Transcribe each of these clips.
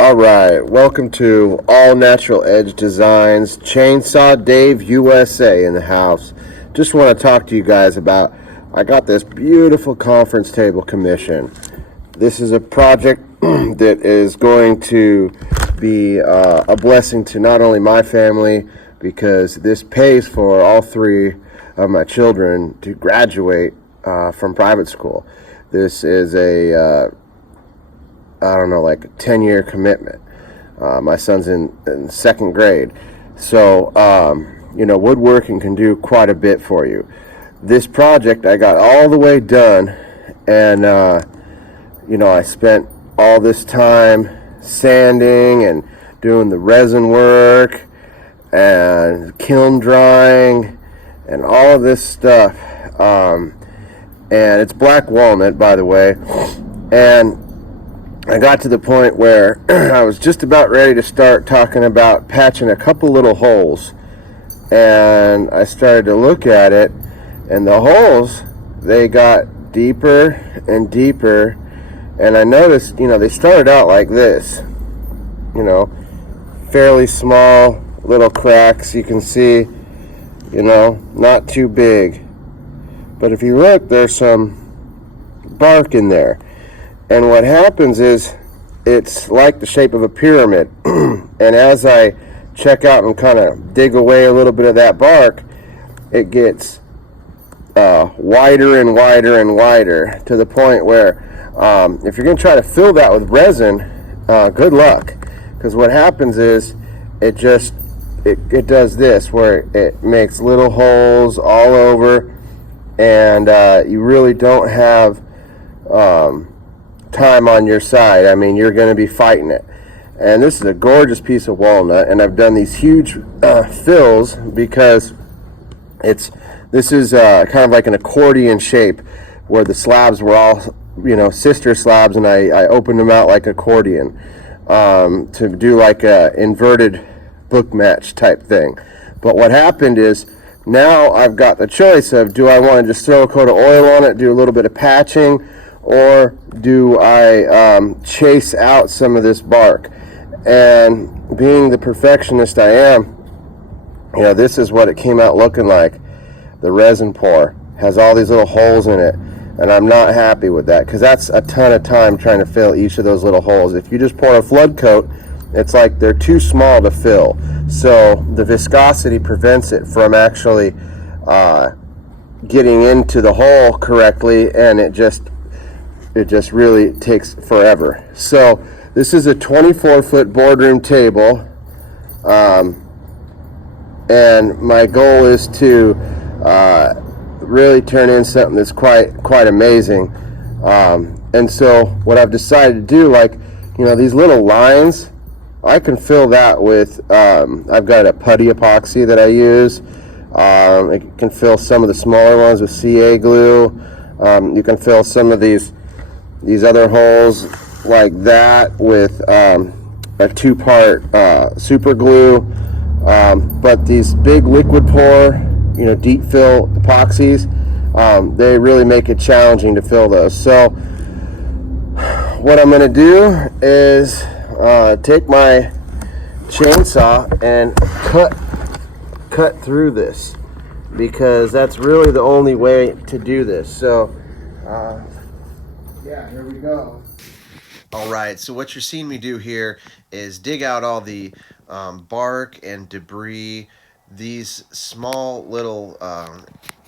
All right, welcome to All Natural Edge Designs, Chainsaw Dave USA in the house. Just want to talk to you guys about, I got this beautiful conference table commission. This is a project that is going to be a blessing to not only my family, because this pays for all three of my children to graduate from private school. This is a I don't know, like a 10-year commitment. My son's in second grade. So, woodworking can do quite a bit for you. This project, I got all the way done, and, I spent all this time sanding and doing the resin work and kiln drying and all of this stuff. And it's black walnut, by the way. And I got to the point where I was just about ready to start talking about patching a couple little holes, and I started to look at it, and the holes, they got deeper and deeper, and I noticed, they started out like this, fairly small little cracks, you can see, not too big, but if you look, there's some bark in there. And what happens is, it's like the shape of a pyramid. And as I check out and kind of dig away a little bit of that bark, it gets wider and wider and wider, to the point where if you're going to try to fill that with resin, good luck. Because what happens is, it does this, where it makes little holes all over, and you really don't have time on your side. I mean, you're going to be fighting it. And this is a gorgeous piece of walnut, and I've done these huge fills because this is kind of like an accordion shape, where the slabs were all sister slabs, and I opened them out like accordion to do like a inverted book match type thing. But what happened is, now I've got the choice of, do I want to just throw a coat of oil on it, do a little bit of patching, or do I chase out some of this bark? And being the perfectionist I am, this is what it came out looking like. The resin pour has all these little holes in it, and I'm not happy with that, because that's a ton of time trying to fill each of those little holes. If you just pour a flood coat, it's like they're too small to fill. So the viscosity prevents it from actually getting into the hole correctly, and it just really takes forever. So this is a 24-foot boardroom table, and my goal is to really turn in something that's quite amazing. And so what I've decided to do, these little lines, I can fill that with, I've got a putty epoxy that I use. I can fill some of the smaller ones with CA glue. You can fill some of these other holes like that with a two-part super glue, but these big liquid pour, deep fill epoxies, they really make it challenging to fill those. So what I'm going to do is take my chainsaw and cut through this, because that's really the only way to do this. So yeah, here we go. All right, so what you're seeing me do here is dig out all the bark and debris, these small little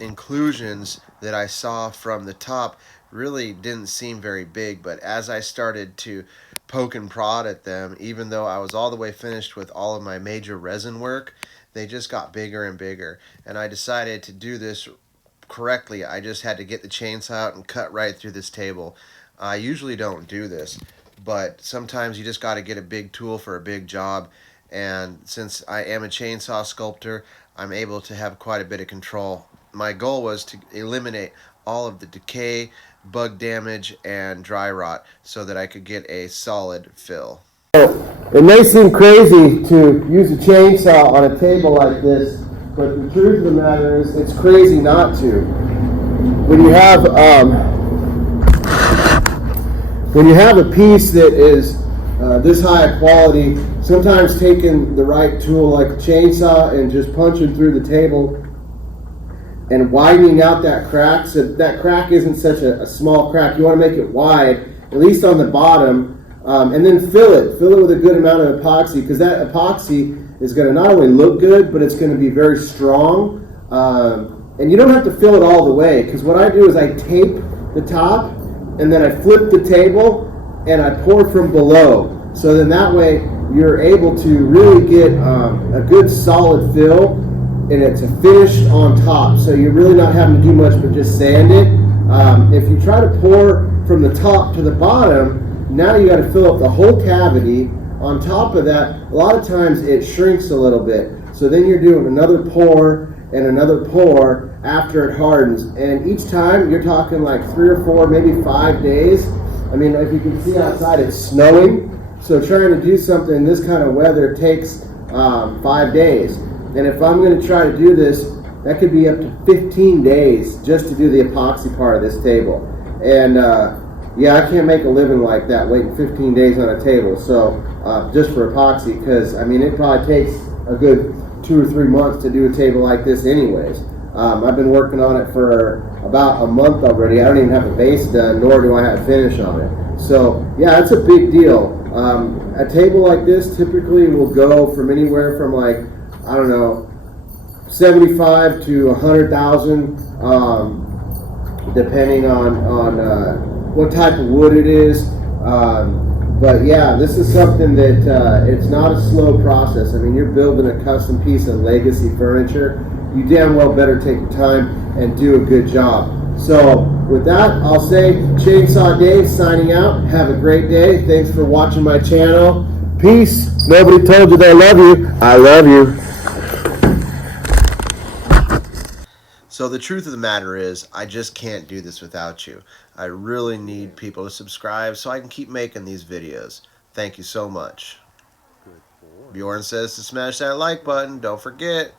inclusions that I saw from the top really didn't seem very big, but as I started to poke and prod at them, even though I was all the way finished with all of my major resin work, they just got bigger and bigger. And I decided to do this correctly. I just had to get the chainsaw out and cut right through this table. I usually don't do this, but sometimes you just got to get a big tool for a big job, and since I am a chainsaw sculptor, I'm able to have quite a bit of control. My goal was to eliminate all of the decay, bug damage, and dry rot so that I could get a solid fill. It may seem crazy to use a chainsaw on a table like this, but the truth of the matter is, it's crazy not to. When you have a piece that is this high of quality. Sometimes taking the right tool like a chainsaw and just punching through the table and widening out that crack, so that crack isn't such a small crack. You want to make it wide, at least on the bottom, and then fill it with a good amount of epoxy, because that epoxy is going to not only look good, but it's going to be very strong. And you don't have to fill it all the way, because what I do is I tape the top, and then I flip the table, and I pour from below. So then that way you're able to really get a good solid fill, and it's finished on top. So you're really not having to do much but just sand it. If you try to pour from the top to the bottom, now you got to fill up the whole cavity. On top of that, a lot of times it shrinks a little bit. So then you're doing another pour and another pour after it hardens. And each time you're talking like 3 or 4, maybe 5 days. I mean, if you can see outside, it's snowing. So trying to do something in this kind of weather takes 5 days. And if I'm going to try to do this, that could be up to 15 days just to do the epoxy part of this table. And yeah, I can't make a living like that, waiting 15 days on a table. So just for epoxy, because I mean, it probably takes a good 2 or 3 months to do a table like this anyways. I've been working on it for about a month already. I don't even have a base done, nor do I have finish on it. So yeah, it's a big deal. A table like this typically will go from anywhere from like, I don't know, 75 to 100,000, depending on what type of wood it is. But yeah, this is something that it's not a slow process. I mean, you're building a custom piece of legacy furniture. You damn well better take the time and do a good job. So with that, I'll say Chainsaw Dave signing out. Have a great day. Thanks for watching my channel. Peace. Nobody told you they love you. I love you. So the truth of the matter is, I just can't do this without you. I really need people to subscribe so I can keep making these videos. Thank you so much. Bjorn says to smash that like button. Don't forget.